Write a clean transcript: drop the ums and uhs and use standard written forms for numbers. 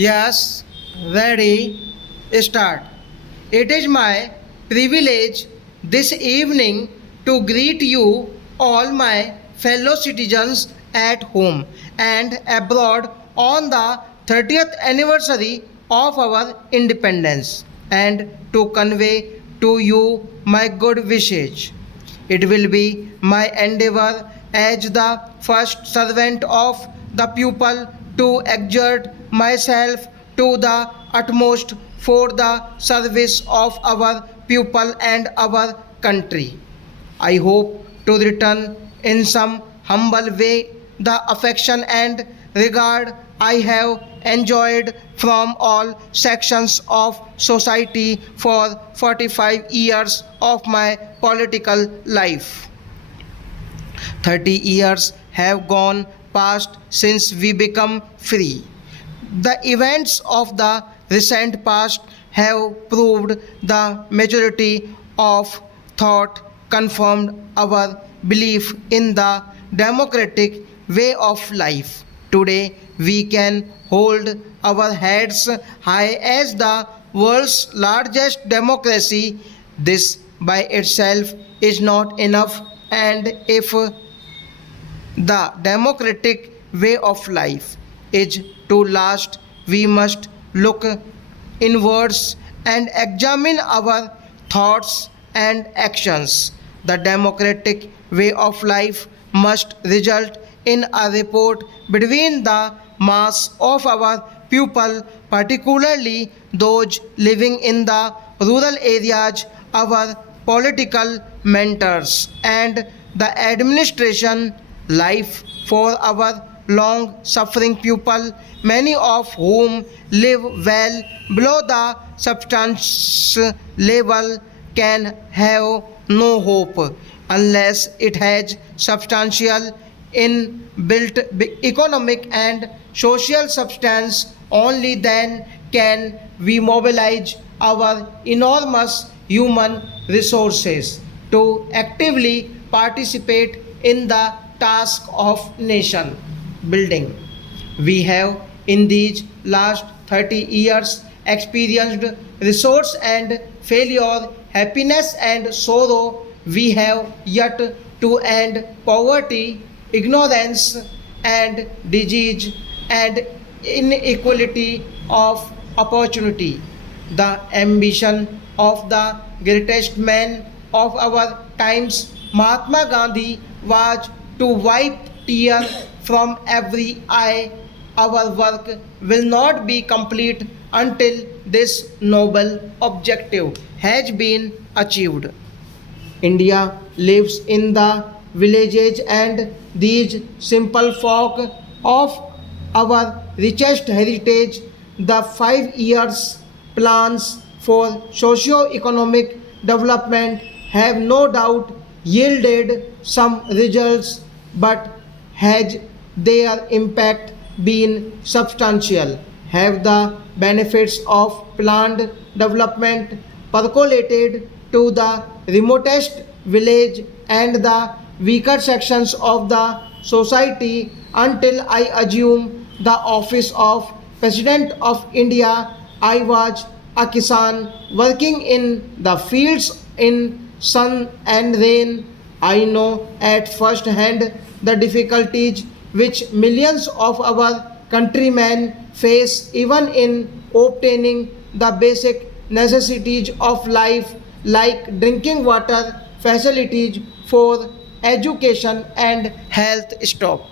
Yes, ready, start. It is my privilege this evening to greet you, all my fellow citizens at home and abroad, on the 30th anniversary of our independence, and to convey to you my good wishes. It will be my endeavor as the first servant of the people to exert myself to the utmost for the service of our people and our country. I hope to return in some humble way the affection and regard I have enjoyed from all sections of society for 45 years of my political life. 30 years have gone past since we become free. The events of the recent past have proved the majority of thought confirmed our belief in the democratic way of life. Today we can hold our heads high as the world's largest democracy. This by itself is not enough, and if the democratic way of life is to last, we must look inwards and examine our thoughts and actions. The democratic way of life must result in a rapport between the mass of our people, particularly those living in the rural areas, our political mentors, and the administration life for our long suffering people, many of whom live well below the substance level, can have no hope unless it has substantial inbuilt economic and social substance. Only then can we mobilize our enormous human resources to actively participate in the task of nation building. We have in these last 30 years experienced resource and failure, happiness and sorrow. We have yet to end poverty, ignorance and disease and inequality of opportunity. The ambition of the greatest man of our times, Mahatma Gandhi, was to wipe tear from every eye. Our work will not be complete until this noble objective has been achieved. India lives in the villages, and these simple folk of our richest heritage, the 5 years plans for socio-economic development have no doubt yielded some results, but has their impact been substantial? Have the benefits of planned development percolated to the remotest village and the weaker sections of the society? Until I assumed the office of President of India, I was a Kisan working in the fields in sun and rain. I know at first hand the difficulties which millions of our countrymen face even in obtaining the basic necessities of life like drinking water, facilities for education and health. Stop.